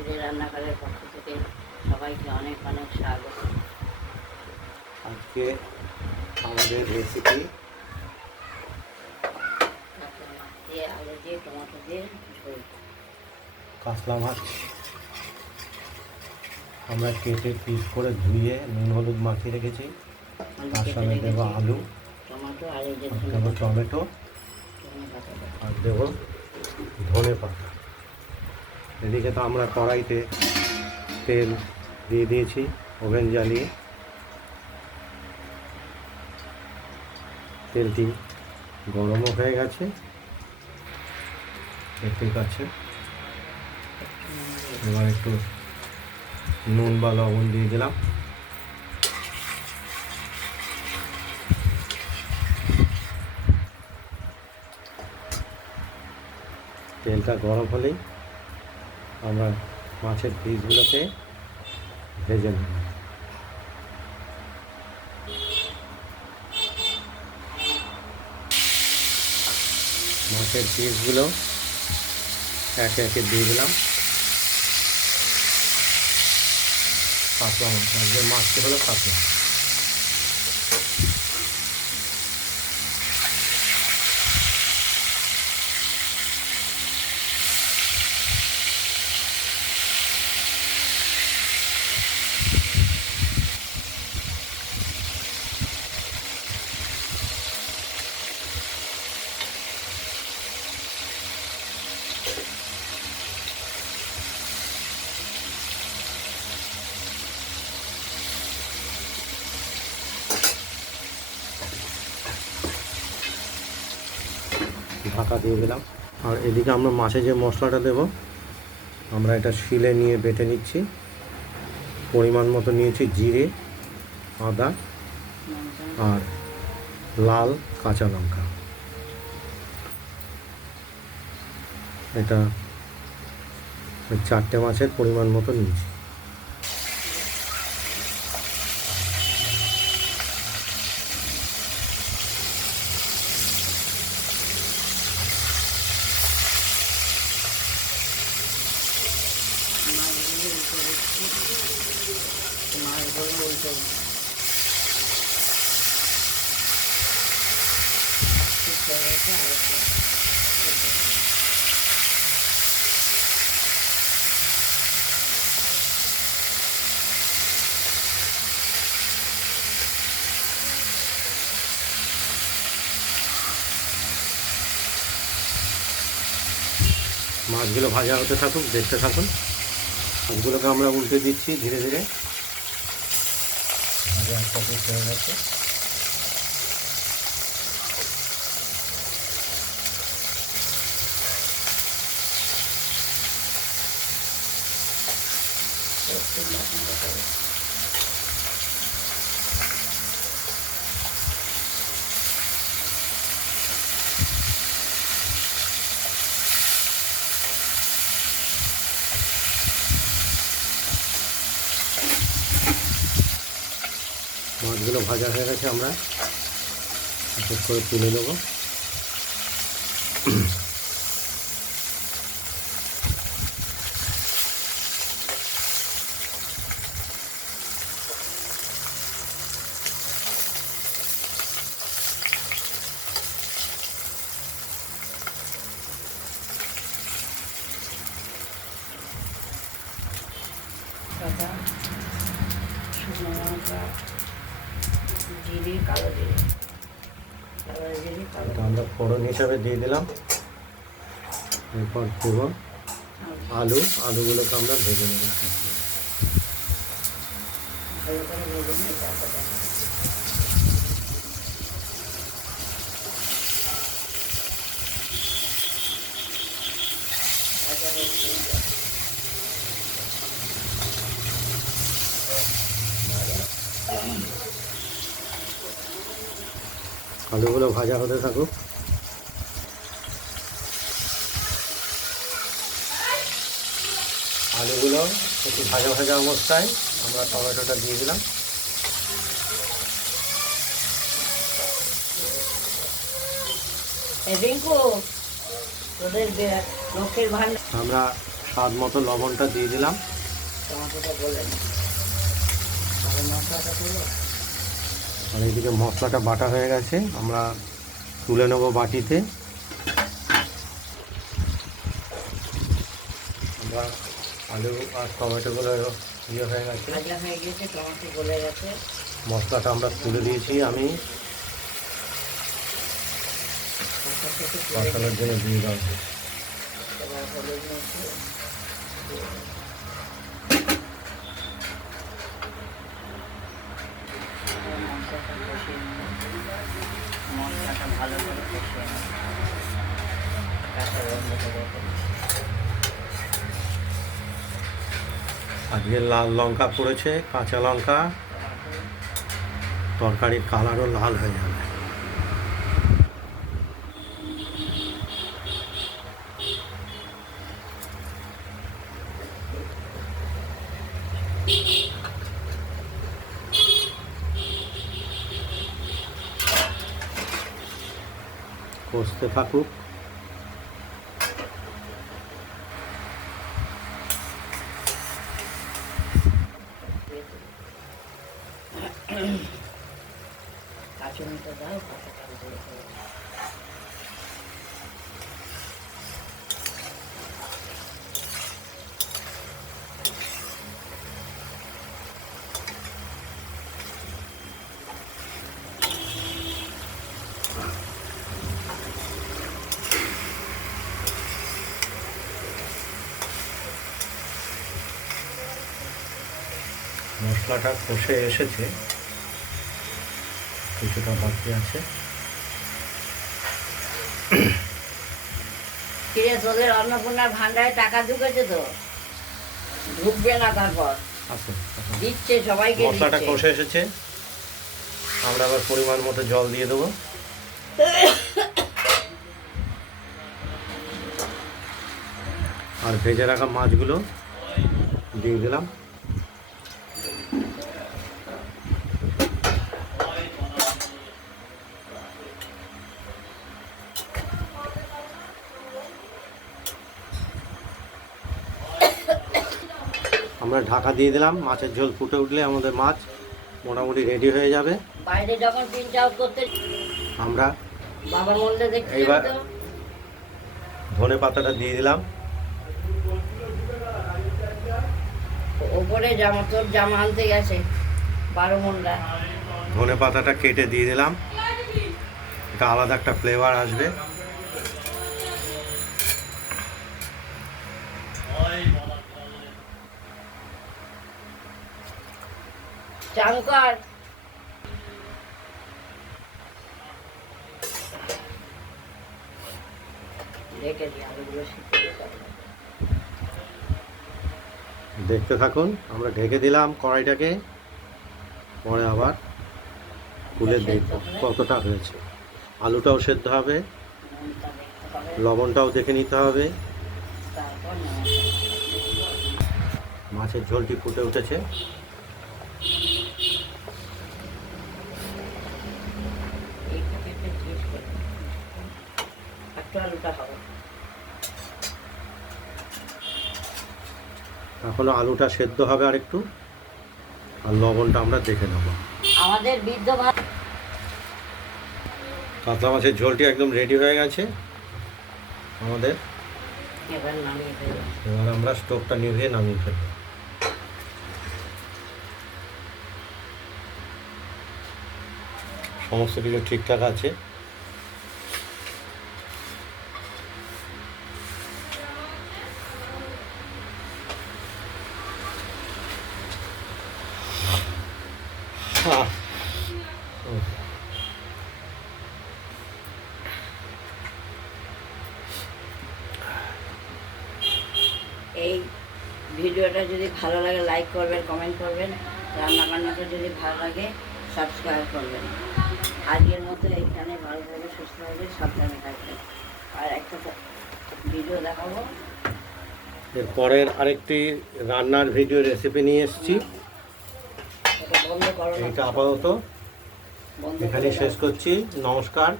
মাসিদের রান্নাঘরের পক্ষ থেকে সবাইকে অনেক অনেক স্বাগত। আজকে আমাদের রেসিপি আলু দিয়ে টমেটো দিয়ে ঝোল। কাতলা মাছ আমরা কেটে পিস করে ধুয়ে নুন হলুদ মাখিয়ে রেখেছি। তার সঙ্গে দেবো আলু, টমেটো আর এই যে দেবো টমেটো আর দেবো ধনে পাতা। এদিকে তো আমরা কড়াইতে তেল দিয়ে দিয়েছি, ওভেন জ্বালিয়ে। তেলটি গরমও হয়ে গেছে, দেখতেই পাচ্ছেন। এবার একটু নুন বা লবণ দিয়ে দিলাম। তেলটা গরম হলেই আমরা মাছের পিসগুলোকে ভেজে নেব। মাছের পিসগুলো একে একে দিয়ে দিলাম। কাতলা মাছ, আজকে মাছটি হলো কাতলা। ঢাকা দিয়ে দিলাম। আর এদিকে আমরা মাছে যে মশলাটা দেব, আমরা এটা শিলে নিয়ে বেটে নিচ্ছি। পরিমাণ মতো নিয়েছি জিরে, আদা আর লাল কাঁচা লঙ্কা। এটা 4টে মাছের পরিমাণ মতো নিয়েছি। মাছগুলো উল্টে মাছগুলো ভাজা হতে থাকুক, দেখতে থাকুন। মাছগুলোকে আমরা উল্টে দিচ্ছি ধীরে ধীরে। ভাজা একটা পিস হয়ে গেছে। মাছগুলো ভাজা হয়ে গেছে, আমরা এক এক করে তুলে নেব। শুকনো লঙ্কা, জিরে, কালো জিরে, আমরা ফোড়ন হিসাবে দিয়ে দিলাম। এরপর দেব আলুগুলোকে আমরা ভেজে নেব। ভালো করে ভেজে নিয়ে তারপরে আলুগুলো ভাজা হতে থাকুক। আলুগুলো একটু ভাজা ভাজা অবস্থায় আমরা টমেটোটা দিয়ে দিলাম। রিঙ্কু, তোদের লক্ষ্মীর ভান্ডার। আমরা স্বাদ মতো লবণটা দিয়ে দিলাম। টমেটোটা বলে নি তাহলে মশলাটা করবো। আর এইদিকে মশলাটা বাটা হয়ে গেছে, আমরা তুলে নেবো বাটিতে। আমরা আলু আর টমেটোগুলো ইয়ে হয়ে গেছে, ভাজা হয়ে গেছে, টমেটো গলে গেছে। মশলাটা আমরা তুলে দিয়েছি, আমি মশলার জন্য দিয়ে দেবো। এবার হলুদ মিশিয়ে মশলাটা কষিয়ে নেব। মশলাটা ভালো করে কষিয়ে নেব, কাঁচা গন্ধটা রেখে দেব। আজকে লাল লঙ্কা পড়েছে, কাঁচা লঙ্কা, তরকারির কালারও লাল হয়ে যাবে। কষতে থাকুক। কাঁচুনিটা দাও, কাঁচাটা দিয়ে দেবো। মশলাটা কষে এসেছে, কিছুটা বাকি আছে। কিরে তোদের অন্নপূর্ণার ভান্ডারে টাকা ঢুকেছে তো? ঢুকবে না তারপর আছে দিচ্ছে, সবাইকে মশলাটা দিচ্ছে। কষে এসেছে, আমরা আবার পরিমাণ মতো জল দিয়ে দেবো। আর ভেজে রাখা মাছগুলো দিয়ে দিলাম। আমরা ঢাকা দিয়ে দিলাম, মাছের ঝোল ফুটে উঠলে আমাদের মাছ মোটামুটি রেডি হয়ে যাবে। বাইরে যখন প্রিন্ট আউট করতে আমরা বাবার মধ্যে দেখতে এইবার তো ধনে পাতাটা দিয়ে দিলাম। ওপরে জামা, তোর জামা আনতে গেছে 12 মনরা। ধনে পাতাটা কেটে দিয়ে দিলাম, এটা আলাদা একটা ফ্লেভার আসবে। চাঙ্কার রেখে দিই, আলুগুলো সিদ্ধ করে তারপরে। দেখতে থাকুন, আমরা ঢেকে দিলাম কড়াইটাকে, পরে আবার খুলে দেখব কতটা হয়েছে। আলুটাও সেদ্ধ হবে, নুনটা দেখতে হবে, লবণটাও দেখে নিতে হবে। তারপর নামাতে হবে। মাছের ঝোলটি ফুটে উঠেছে, এই প্যাকেটটা জিজ্ঞেস করে একটু আলুটা হবে। এখনো আলুটা সেদ্ধ হবে আর একটু, আর লবণটা আমরা দেখে নেব। আমাদের বৃদ্ধ ভাত কাতলা মাছের ঝোলটি একদম রেডি হয়ে গেছে আমাদের। এবার নামিয়ে ফেলবো। এবার আমরা স্টোভটা নিভিয়ে নামিয়ে ফেলব। সমস্ত কিছু ঠিকঠাক আছে। এই ভিডিওটা যদি ভালো লাগে লাইক করবেন, কমেন্ট করবেন, রান্না বান্নাটা যদি ভালো লাগে সাবস্ক্রাইব করবেন। আজকের মতো এইখানে ভালো থাকবে, সুস্থ থাকবে, সাবধানে থাকবেন। আর একটা ভিডিও দেখাবো, এরপরের আরেকটি রান্নার ভিডিও রেসিপি নিয়ে এসেছি। এটা বন্ধ করো না, এইটা আপাতত বন্ধ এখানে করে শেষ দাও। করছি। নমস্কার।